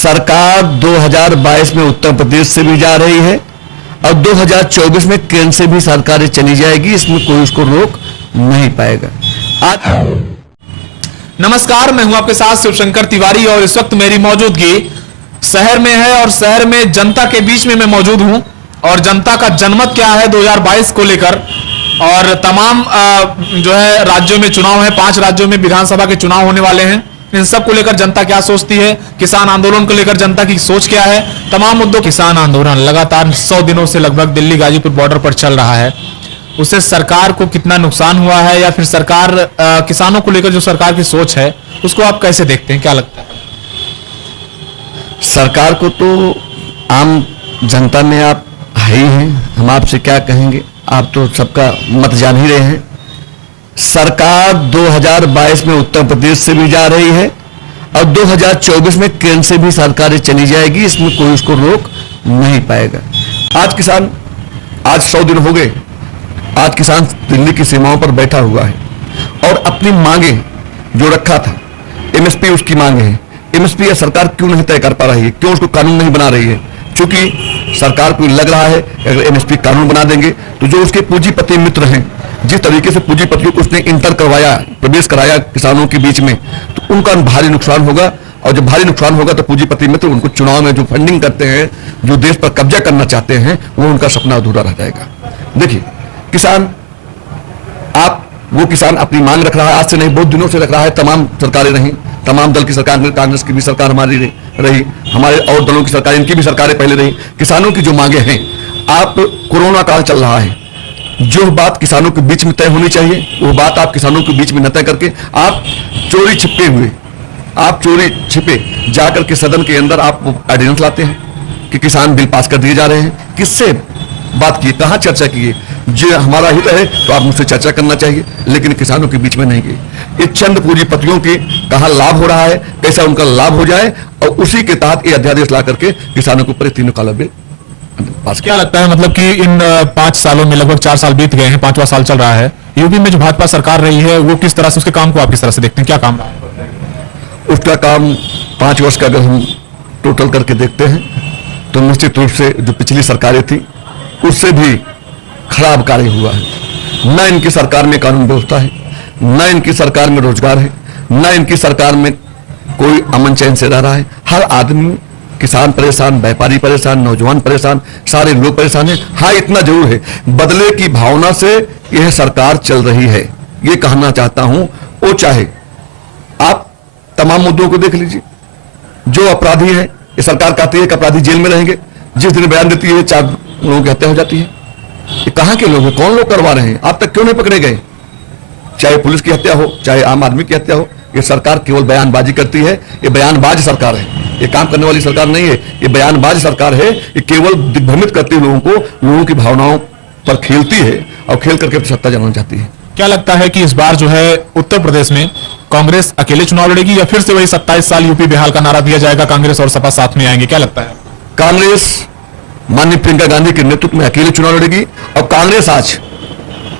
सरकार 2022 में उत्तर प्रदेश से भी जा रही है और 2024 में केंद्र से भी सरकारें चली जाएगी। इसमें कोई उसको रोक नहीं पाएगा। नमस्कार, मैं हूं आपके साथ शिवशंकर तिवारी और इस वक्त मेरी मौजूदगी शहर में है और शहर में जनता के बीच में मैं मौजूद हूं और जनता का जनमत क्या है 2022 को लेकर और तमाम जो है राज्यों में चुनाव है। 5 राज्यों में विधानसभा के चुनाव होने वाले हैं। इन सब को लेकर जनता क्या सोचती है, किसान आंदोलन को लेकर जनता की सोच क्या है, तमाम मुद्दों। किसान आंदोलन लगातार 100 दिनों से लगभग दिल्ली गाजीपुर बॉर्डर पर चल रहा है। उससे सरकार को कितना नुकसान हुआ है या फिर सरकार किसानों को लेकर जो सरकार की सोच है उसको आप कैसे देखते हैं, क्या लगता है? सरकार को तो आम जनता में आप है ही हैं, हम आपसे क्या कहेंगे, आप तो सबका मत जान ही रहे हैं। सरकार 2022 में उत्तर प्रदेश से भी जा रही है और 2024 में केंद्र से भी सरकारें चली जाएगी। इसमें कोई उसको रोक नहीं पाएगा। आज 100 दिन हो गए, आज किसान दिल्ली की सीमाओं पर बैठा हुआ है और अपनी मांगे जो रखा था, एमएसपी उसकी मांगे है। एमएसपी या सरकार क्यों नहीं तय कर पा रही है, क्यों उसको कानून नहीं बना रही है? क्योंकि सरकार को लग रहा है कि अगर एमएसपी कानून बना देंगे तो जो उसके पूंजीपति मित्र हैं, जिस तरीके से पूंजीपतियों को उसने इंटर करवाया, प्रवेश कराया किसानों के बीच में, तो उनका भारी नुकसान होगा। और जब भारी नुकसान होगा तो पूंजीपति मित्र उनको चुनाव में जो फंडिंग करते हैं, जो देश पर कब्जा करना चाहते हैं, वो उनका सपना अधूरा रह जाएगा। देखिए, वो किसान अपनी मांग रख रहा है, आज से नहीं बहुत दिनों से रख रहा है। तमाम सरकारें रही, तमाम दल की सरकार, कांग्रेस की भी सरकार हमारी रही, हमारे और दलों की सरकार, इनकी भी सरकारें पहले रही। किसानों की जो मांगे हैं, आप कोरोना काल चल रहा है, जो बात किसानों के बीच में तय होनी चाहिए वो बात आप किसानों के बीच में न तय करके आप चोरी छिपे जाकर के सदन के अंदर आप ऑर्डिनेंस लाते हैं कि किसान बिल पास कर दिए जा रहे हैं। किससे बात की, कहां चर्चा की? जो हमारा हित है तो आप मुझसे चर्चा करना चाहिए, लेकिन किसानों के बीच में नहीं गई। ये चंद पूंजीपतियों के कहां लाभ हो रहा है, कैसा उनका लाभ हो जाए और उसी के तहत ये अध्यादेश ला करके किसानों के ऊपर तीनों काला बिल पास। क्या लगता है, मतलब कि इन 5 सालों में लगभग 4 साल बीत गए हैं, 5वां साल चल रहा है, यूपी में जो भाजपा सरकार रही है वो किस तरह से, उसके काम को आप किस तरह से देखते हैं, क्या काम रहा है? उसका काम 5 वर्ष का अगर हम टोटल करके देखते हैं तो निश्चित रूप से जो पिछली सरकारें थी उससे भी खराब कार्य हुआ है। न इनकी सरकार में कानून व्यवस्था है, न इनकी सरकार में रोजगार है, न इनकी सरकार में कोई अमन चैन से रह रहा है। हर आदमी, किसान परेशान, व्यापारी परेशान, नौजवान परेशान, सारे लोग परेशान हैं। हाँ, इतना जरूर है, बदले की भावना से यह सरकार चल रही है। ये कहना चाहता हूं, वो चाहे आप तमाम मुद्दों को देख लीजिए। जो अपराधी है, ये सरकार कहती है कि अपराधी जेल में रहेंगे, जिस दिन बयान देती है 4 लोगों की हत्या हो जाती है। ये कहां के लोग हैं, कौन लोग करवा रहे हैं, आज तक क्यों नहीं पकड़े गए? चाहे पुलिस की हत्या हो, चाहे आम आदमी की हत्या हो, ये सरकार केवल बयानबाजी करती है। ये बयानबाज सरकार है, ये काम करने वाली सरकार नहीं है। ये बयानबाज सरकार है, ये केवल दिग्भ्रमित करती है लोगों को, लोगों की भावनाओं पर खेलती है और खेल करके सत्ता जमाना चाहती है। क्या लगता है कि इस बार जो है उत्तर प्रदेश में कांग्रेस अकेले चुनाव लड़ेगी या फिर से वही 27 साल यूपी बिहार का नारा दिया जाएगा, कांग्रेस और सपा साथ में आएंगे, क्या लगता है? कांग्रेस माननीय प्रियंका गांधी के नेतृत्व में अकेले चुनाव लड़ेगी और कांग्रेस आज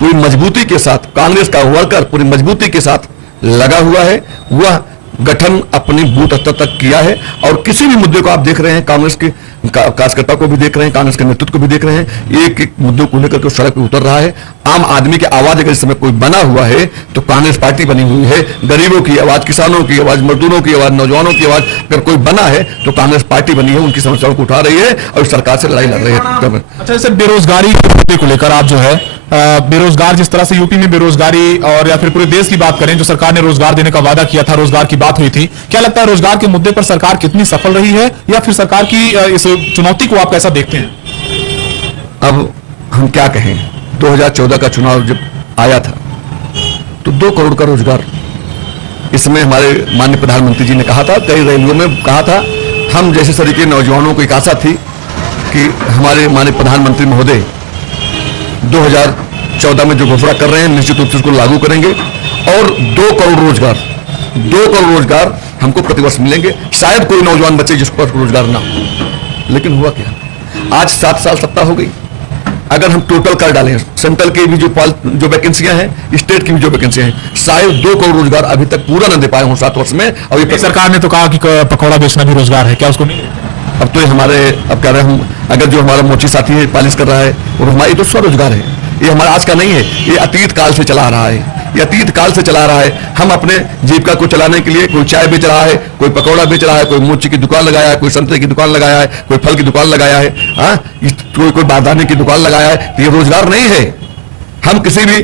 पूरी मजबूती के साथ, कांग्रेस का वर्कर पूरी मजबूती के साथ लगा हुआ है। वह गठन अपनी बूथ स्तर तक किया है और किसी भी मुद्दे को आप देख रहे हैं, कांग्रेस के कार्यकर्ता को भी देख रहे हैं, कांग्रेस के नेतृत्व को भी देख रहे हैं, एक एक मुद्दों को लेकर के सड़क पर उतर रहा है। आम आदमी की आवाज अगर इस समय कोई बना हुआ है तो कांग्रेस पार्टी बनी हुई है। गरीबों की आवाज, किसानों की आवाज, मजदूरों की आवाज, नौजवानों की आवाज अगर कोई बना है तो कांग्रेस पार्टी बनी है, उनकी समस्याओं को उठा रही है और सरकार से लड़ाई लड़ रही है। अच्छा, जैसे बेरोजगारी को लेकर आप जो है बेरोजगार, जिस तरह से यूपी में बेरोजगारी और या फिर पूरे देश की बात करें, जो सरकार ने रोजगार देने का वादा किया था, रोजगार की बात हुई थी, क्या लगता है रोजगार के मुद्दे पर सरकार कितनी सफल रही है या फिर सरकार की इस चुनौती को आप कैसा देखते हैं? अब हम क्या कहें, 2014 का चुनाव जब आया था तो 2 करोड़ का रोजगार, इसमें हमारे माननीय प्रधानमंत्री जी ने कहा था, कई रैलियों में कहा था। हम जैसे तरीके नौजवानों को एक आशा थी कि हमारे माननीय प्रधानमंत्री महोदय 2014 में जो घोषणा कर रहे हैं निश्चित रूप से उसको लागू करेंगे और 2 करोड़ रोजगार हमको प्रतिवर्ष मिलेंगे। शायद कोई नौजवान बच्चे जिसको रोजगार ना हो, लेकिन हुआ क्या? आज 7 साल सत्ता हो गई, अगर हम टोटल कर डालें सेंट्रल की भी जो वैकेंसियां हैं, स्टेट की भी जो वैकेंसियां हैं, शायद 2 करोड़ रोजगार अभी तक पूरा न दे पाए हों 7 वर्ष में। और ये सरकार ने तो कहा कि पकौड़ा बेचना भी रोजगार है, क्या उसको नहीं? अब तो ये हमारे, अब कह रहे हैं हम, अगर जो हमारा मोची साथी है पालिश कर रहा है, और हमारा तो स्वरोजगार है, ये हमारा आज का नहीं है, ये अतीत काल से चला आ रहा है, ये अतीत काल से चला आ रहा है। हम अपने जीविका को चलाने के लिए कोई चाय बेच रहा है, कोई पकौड़ा बेच रहा है, कोई मोची की दुकान लगाया है, कोई संतरे की दुकान लगाया है, कोई फल की दुकान लगाया है, हाँ, कोई बारदाने की दुकान लगाया है, तो ये रोजगार नहीं है। हम किसी भी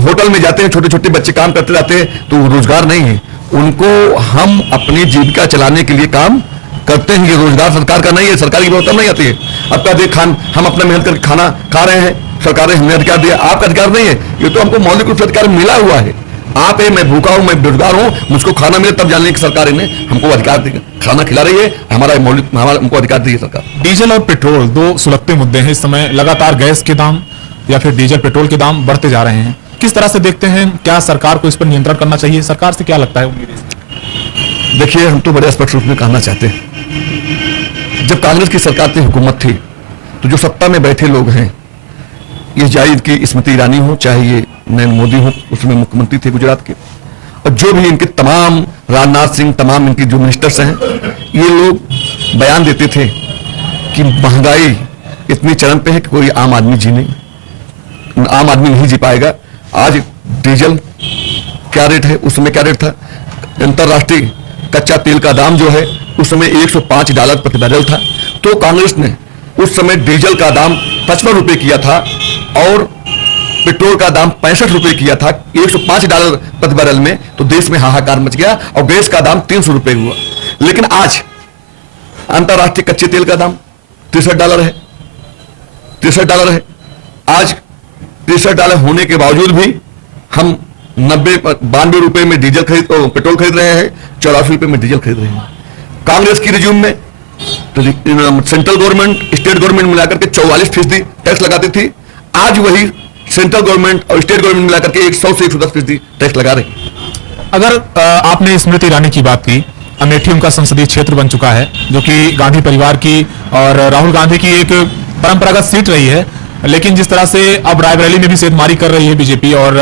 होटल में जाते हैं, छोटे छोटे बच्चे काम करते रहते हैं, तो वो रोजगार नहीं है। उनको हम अपनी जीविका चलाने के लिए काम करते हैं, ये रोजगार सरकार का नहीं है, सरकारी व्यवस्था नहीं आती है। अब क्या देख हम अपना मेहनत करके खाना खा रहे हैं, सरकार ने हमें अधिकार दिया, आपका अधिकार नहीं है, ये तो हमको मौलिक रूप से अधिकार मिला हुआ है। आप है, मैं भूखा हूं, मैं बेरोजगार हूं, मुझको खाना मिले तब जानने की सरकार ने हमको अधिकार दिया, खाना खिला रही है, हमारा मौलिक, हमारा हमको अधिकार दी है सरकार। डीजल और पेट्रोल 2 सुलगते मुद्दे हैं इस समय, लगातार गैस के दाम या फिर डीजल पेट्रोल के दाम बढ़ते जा रहे हैं, किस तरह से देखते हैं? क्या सरकार को इस पर नियंत्रण करना चाहिए? सरकार से क्या लगता है? देखिए, हम तो बड़े स्पष्ट रूप में कहना चाहते हैं, जब कांग्रेस की सरकार की हुकूमत थी, तो जो सत्ता में बैठे लोग हैं, ये चाहे इनकी स्मृति ईरानी हो, चाहे ये नरेंद्र मोदी हो, उसमें मुख्यमंत्री थे गुजरात के, और जो भी इनके तमाम, राजनाथ सिंह, तमाम इनकी जो मिनिस्टर्स हैं, ये लोग बयान देते थे कि महंगाई इतनी चरम पे है कि कोई आम आदमी आम आदमी नहीं जी पाएगा। आज डीजल क्या रेट है, उस समय क्या रेट था? अंतरराष्ट्रीय कच्चा तेल का दाम जो है उस समय $105 प्रति बैरल था। तो कांग्रेस ने उस समय डीजल का दाम 55 रुपए किया था और पेट्रोल का दाम 65 रुपए किया था, $105 प्रति बैरल में, तो देश में हाहाकार मच गया और गैस का दाम 300 रुपए हुआ। लेकिन आज अंतरराष्ट्रीय कच्चे तेल का दाम $63 है, $63 है। आज $63 होने के बावजूद भी हम 92 रुपए में डीजल पेट्रोल खरीद रहे हैं, 84 रुपए में डीजल खरीद रहे हैं। कांग्रेस की रिज्यूम में तो सेंट्रल गवर्नमेंट, स्टेट गवर्नमेंट मिलाकर के 44% टैक्स लगाती थी, आज वही सेंट्रल गवर्नमेंट और स्टेट गवर्नमेंट मिलाकर के 100 से 110% टैक्स लगा रही। अगर आपने स्मृति ईरानी की बात की, अमेठी उनका संसदीय क्षेत्र बन चुका है, जो कि गांधी परिवार की और राहुल गांधी की एक परंपरागत सीट रही है, लेकिन जिस तरह से अब रायबरेली में भी सेधमारी कर रही है बीजेपी और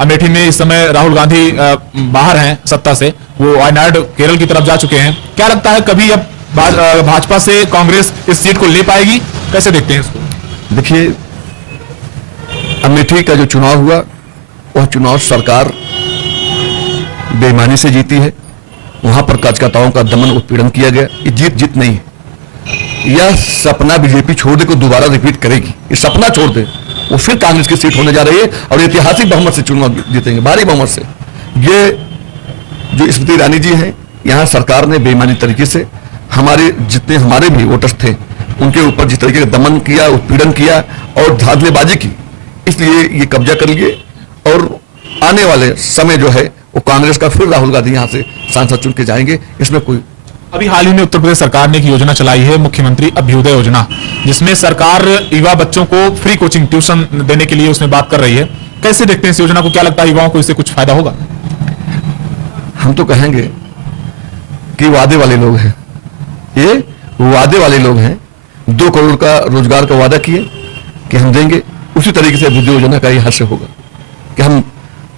अमेठी में इस समय राहुल गांधी बाहर हैं सत्ता से, वो वायनाड केरल की तरफ जा चुके हैं, क्या लगता है कभी अब भाजपा से कांग्रेस इस सीट को ले पाएगी? कैसे देखते हैं इसको? देखिए, अमेठी का जो चुनाव हुआ, वह चुनाव सरकार बेईमानी से जीती है, वहां पर कार्यकर्ताओं का दमन उत्पीड़न किया गया। ये जीत नहीं है, यह सपना बीजेपी छोड़ दे को दोबारा रिपीट करेगी, ये सपना छोड़ दे, वो फिर कांग्रेस की सीट होने जा रही है और ऐतिहासिक बहुमत से चुनाव जीतेंगे, भारी बहुमत से। ये जो स्मृति ईरानी जी हैं, यहां सरकार ने बेईमानी तरीके से जितने हमारे भी वोटर्स थे उनके ऊपर जिस तरीके का दमन किया, उत्पीड़न किया और धांधलेबाजी की, इसलिए ये कब्जा कर लिए और आने वाले समय जो है वो कांग्रेस का फिर राहुल गांधी यहां से सांसद चुन के जाएंगे, इसमें कोई। अभी हाल ही में उत्तर प्रदेश सरकार ने एक योजना चलाई है, मुख्यमंत्री अभ्युदय योजना, जिसमें सरकार युवा बच्चों को फ्री कोचिंग ट्यूशन देने के लिए उसमें बात कर रही है। कैसे देखते हैं इस योजना को? क्या लगता है युवाओं को इससे कुछ फायदा होगा? हम तो कहेंगे कि वादे वाले लोग हैं, ये वादे वाले लोग हैं। 2 करोड़ का रोजगार का वादा किए कि हम देंगे, उसी तरीके से अभ्युदय योजना का ये हास्य होगा कि हम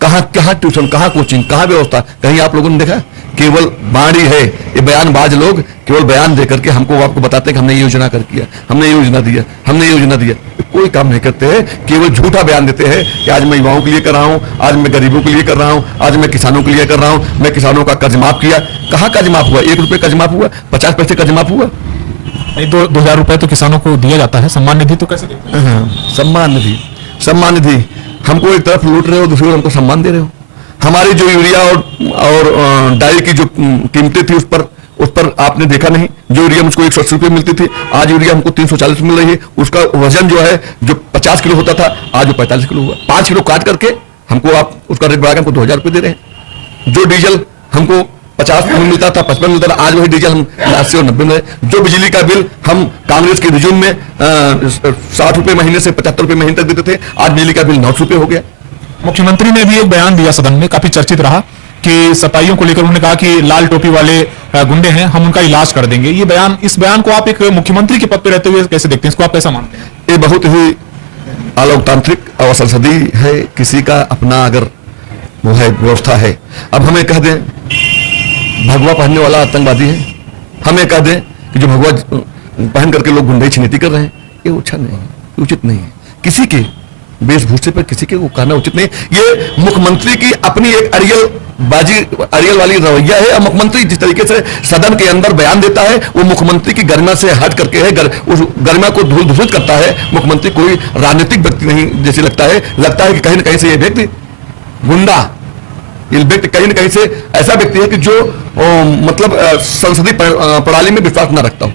कहां ट्यूशन, कहां कोचिंग, कहां व्यवस्था, कहीं आप लोगों ने देखा? केवल बाणी है, ये बयानबाज लोग केवल बयान देकर के हमको आपको बताते हैं कि हमने ये योजना कर किया, हमने ये योजना दिया, हमने ये योजना दिया, कोई काम नहीं करते हैं, केवल झूठा बयान देते हैं कि आज मैं युवाओं के लिए कर रहा हूं, आज मैं गरीबों के लिए कर रहा हूं, आज मैं किसानों के लिए कर रहा हूं, मैं किसानों का कर्ज माफ किया। कहां कर्ज माफ हुआ? 1 रुपए कर्ज माफ हुआ? 50 पैसे कर्ज माफ हुआ? नहीं, 2000 रुपए तो किसानों को दिया जाता है, सम्मान निधि। तो कैसे देखते हैं? सम्मान निधि हमको एक तरफ लूट रहे हो, दूसरी ओर हमको सम्मान दे रहे हो। हमारी जो यूरिया और डाई की जो कीमतें थी उस पर आपने देखा नहीं, जो यूरिया मुझको 180 रुपये मिलती थी, आज यूरिया हमको 340 मिल रही है। उसका वजन जो है, जो 50 किलो होता था, आज वो 45 किलो हुआ। 5 किलो काट करके हमको आप उसका रेट बढ़ाकर हमको 2000 रुपये दे रहे हैं। जो डीजल हमको 50 में मिलता था, 55 मिलता था, आज वही डीजल हम 80 और 90 में। जो बिजली का बिल हम कांग्रेस के रिज्यूम में 60 रुपए महीने से 75 रुपए महीने तक देते थे, आज बिजली का बिल 900 रुपए हो गया। मुख्यमंत्री ने भी एक बयान दिया सदन में, काफी चर्चित रहा, कि सफाइयों को लेकर उन्होंने कहा कि लाल टोपी वाले गुंडे हैं, हम उनका इलाज कर देंगे। इस बयान को आप एक मुख्यमंत्री के पद पर रहते हुए कैसे देखते हैं? इसको आप कैसा मानते हैं? ये बहुत ही अलोकतांत्रिक और संसदीय है, किसी का अपना अगर वो है व्यवस्था है। अब हमें कह दें भगवा पहनने वाला आतंकवादी है, हमें कह दें कि जो भगवा पहन करके लोग गुंडई नीति कर रहे हैं, ये अच्छा नहीं है, उचित नहीं है। किसी के वेशभूषे पर किसी के को कहना उचित नहीं। ये मुख्यमंत्री की अपनी एक अड़ियल वाली रवैया है। और मुख्यमंत्री जिस तरीके से सदन के अंदर बयान देता है वो मुख्यमंत्री की गरिमा से हट करके है, उस गरिमा को धूल धूसित करता है। मुख्यमंत्री कोई राजनीतिक व्यक्ति नहीं जैसे लगता है कि कहीं ना कहीं से ये व्यक्ति गुंडा, ये व्यक्ति कहीं ना कहीं से ऐसा व्यक्ति है कि जो मतलब संसदीय प्रणाली में विश्वास न रखता हो।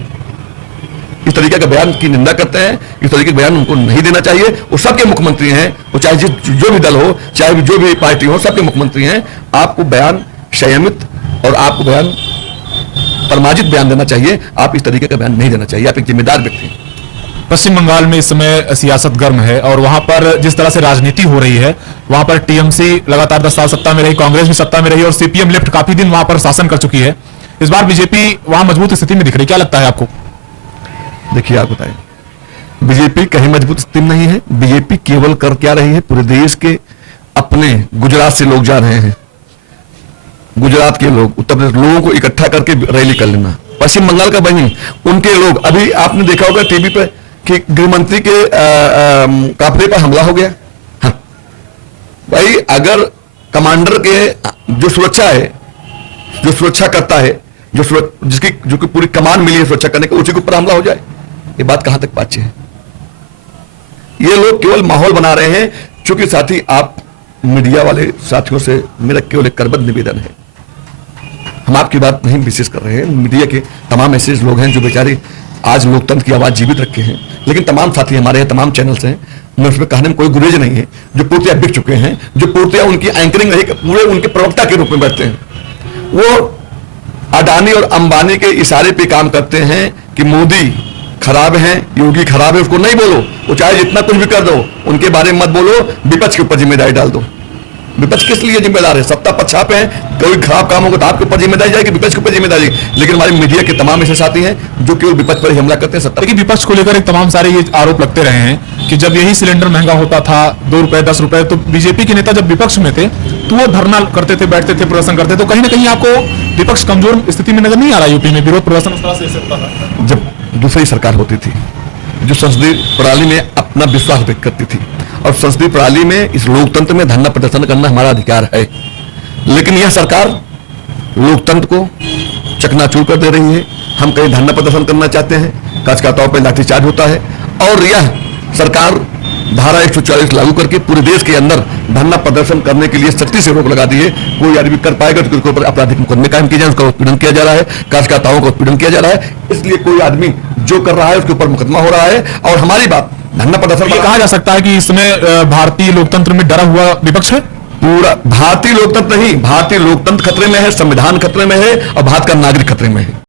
इस तरीके का बयान की निंदा करते हैं, इस तरीके का बयान उनको नहीं देना चाहिए। वो सबके मुख्यमंत्री हैं, वो चाहे जो भी दल हो, चाहे जो भी पार्टी हो, सबके मुख्यमंत्री हैं। आपको बयान संयमित और आपको बयान परमाजित बयान देना चाहिए। आप इस तरीके का बयान नहीं देना चाहिए। आप एक जिम्मेदार व्यक्ति हैं। पश्चिम बंगाल में इस समय सियासत गर्म है और वहां पर जिस तरह से राजनीति हो रही है, वहां पर टीएमसी लगातार 10 साल सत्ता में रही, कांग्रेस भी सत्ता में रही और सीपीएम लेफ्ट काफी दिन वहां पर शासन कर चुकी है। इस बार बीजेपी वहां मजबूत स्थिति में दिख रही, क्या लगता है आपको? देखिए, आप बताएं, बीजेपी कहीं मजबूत स्थिति नहीं है। बीजेपी केवल कर क्या रही है, पूरे देश के अपने गुजरात से लोग जा रहे हैं, गुजरात के लोग, उत्तर प्रदेश लोगों को इकट्ठा करके रैली कर लेना। पश्चिम बंगाल का वही उनके लोग, अभी आपने देखा होगा टीवी पे कि गृहमंत्री के काफिले पर हमला हो गया। हाँ भाई, अगर कमांडर के जो सुरक्षा है, जो सुरक्षा करता है, जो कि पूरी कमान मिली है सुरक्षा करने के, उसी के ऊपर हमला हो जाए, ये बात कहां तक पाची है? ये लोग केवल माहौल बना रहे हैं। चूंकि साथी आप मीडिया वाले साथियों से मेरा केवल एक करबद्ध निवेदन है, हम आपकी बात नहीं विशेष कर रहे हैं। मीडिया के तमाम ऐसे लोग हैं जो बेचारे आज लोकतंत्र की आवाज जीवित रखे हैं, लेकिन तमाम साथी हमारे हैं, तमाम चैनल्स हैं, मैं उसमें कहने में कोई गुरेज नहीं है, जो पूर्तियां बिक चुके हैं, जो पूर्तियां उनकी एंकरिंग रही, पूरे उनके प्रवक्ता के रूप में बैठते हैं। वो अडानी और अंबानी के इशारे पे काम करते हैं कि मोदी खराब है, योगी खराब है, उसको नहीं बोलो, वो चाहे जितना कुछ भी कर दो, उनके बारे में मत बोलो, विपक्ष के ऊपर जिम्मेदारी डाल दो। विपक्ष किस लिए जिम्मेदार है? सत्ता पक्षा पे है, कोई खराब काम होगा तो आपके ऊपर जिम्मेदारी जाएगी, विपक्ष के ऊपर जिम्मेदारी। लेकिन हमारे मीडिया के तमाम ऐसे साथी हैं जो केवल विपक्ष पर ही हमला करते हैं। सत्ता, लेकिन विपक्ष को लेकर एक तमाम सारे ये आरोप लगते रहे हैं कि जब यही सिलेंडर महंगा होता था 2 रुपए 10 रुपए, तो बीजेपी के नेता जब विपक्ष में थे तो वो धरना करते थे, बैठते थे, प्रदर्शन करते थे। तो कहीं ना कहीं आपको विपक्ष कमजोर स्थिति में नजर नहीं आ रहा? यूपी में विरोध प्रदर्शन उस तरह से होता था जब दूसरी सरकार होती थी, जो संसदीय प्रणाली में अपना विश्वास व्यक्त करती थी, और संसदीय प्रणाली में इस लोकतंत्र में धरना प्रदर्शन करना हमारा अधिकार है। लेकिन यह सरकार लोकतंत्र को चकनाचूर कर दे रही है। हम कहीं धरना प्रदर्शन करना चाहते हैं, कार्यकर्ताओं पर लाठीचार्ज होता है, और यह सरकार धारा 144 लागू करके पूरे देश के अंदर धरना प्रदर्शन करने के लिए सख्ती से रोक लगा दी है। कोई आदमी कर पाएगा तो उसके ऊपर आपराधिक मुकदमे कायम किए जाए, उसका उत्पीड़न किया जा रहा है, कार्यकर्ताओं का उत्पीड़न किया जा रहा है। इसलिए कोई आदमी जो कर रहा है उसके ऊपर मुकदमा हो रहा है। और हमारी बात धरना प्रदर्शन, ये कहा जा सकता है कि इसमें भारतीय लोकतंत्र में डरा हुआ विपक्ष है? पूरा भारतीय लोकतंत्र नहीं, भारतीय लोकतंत्र खतरे में है, संविधान खतरे में है और भारत का नागरिक खतरे में है।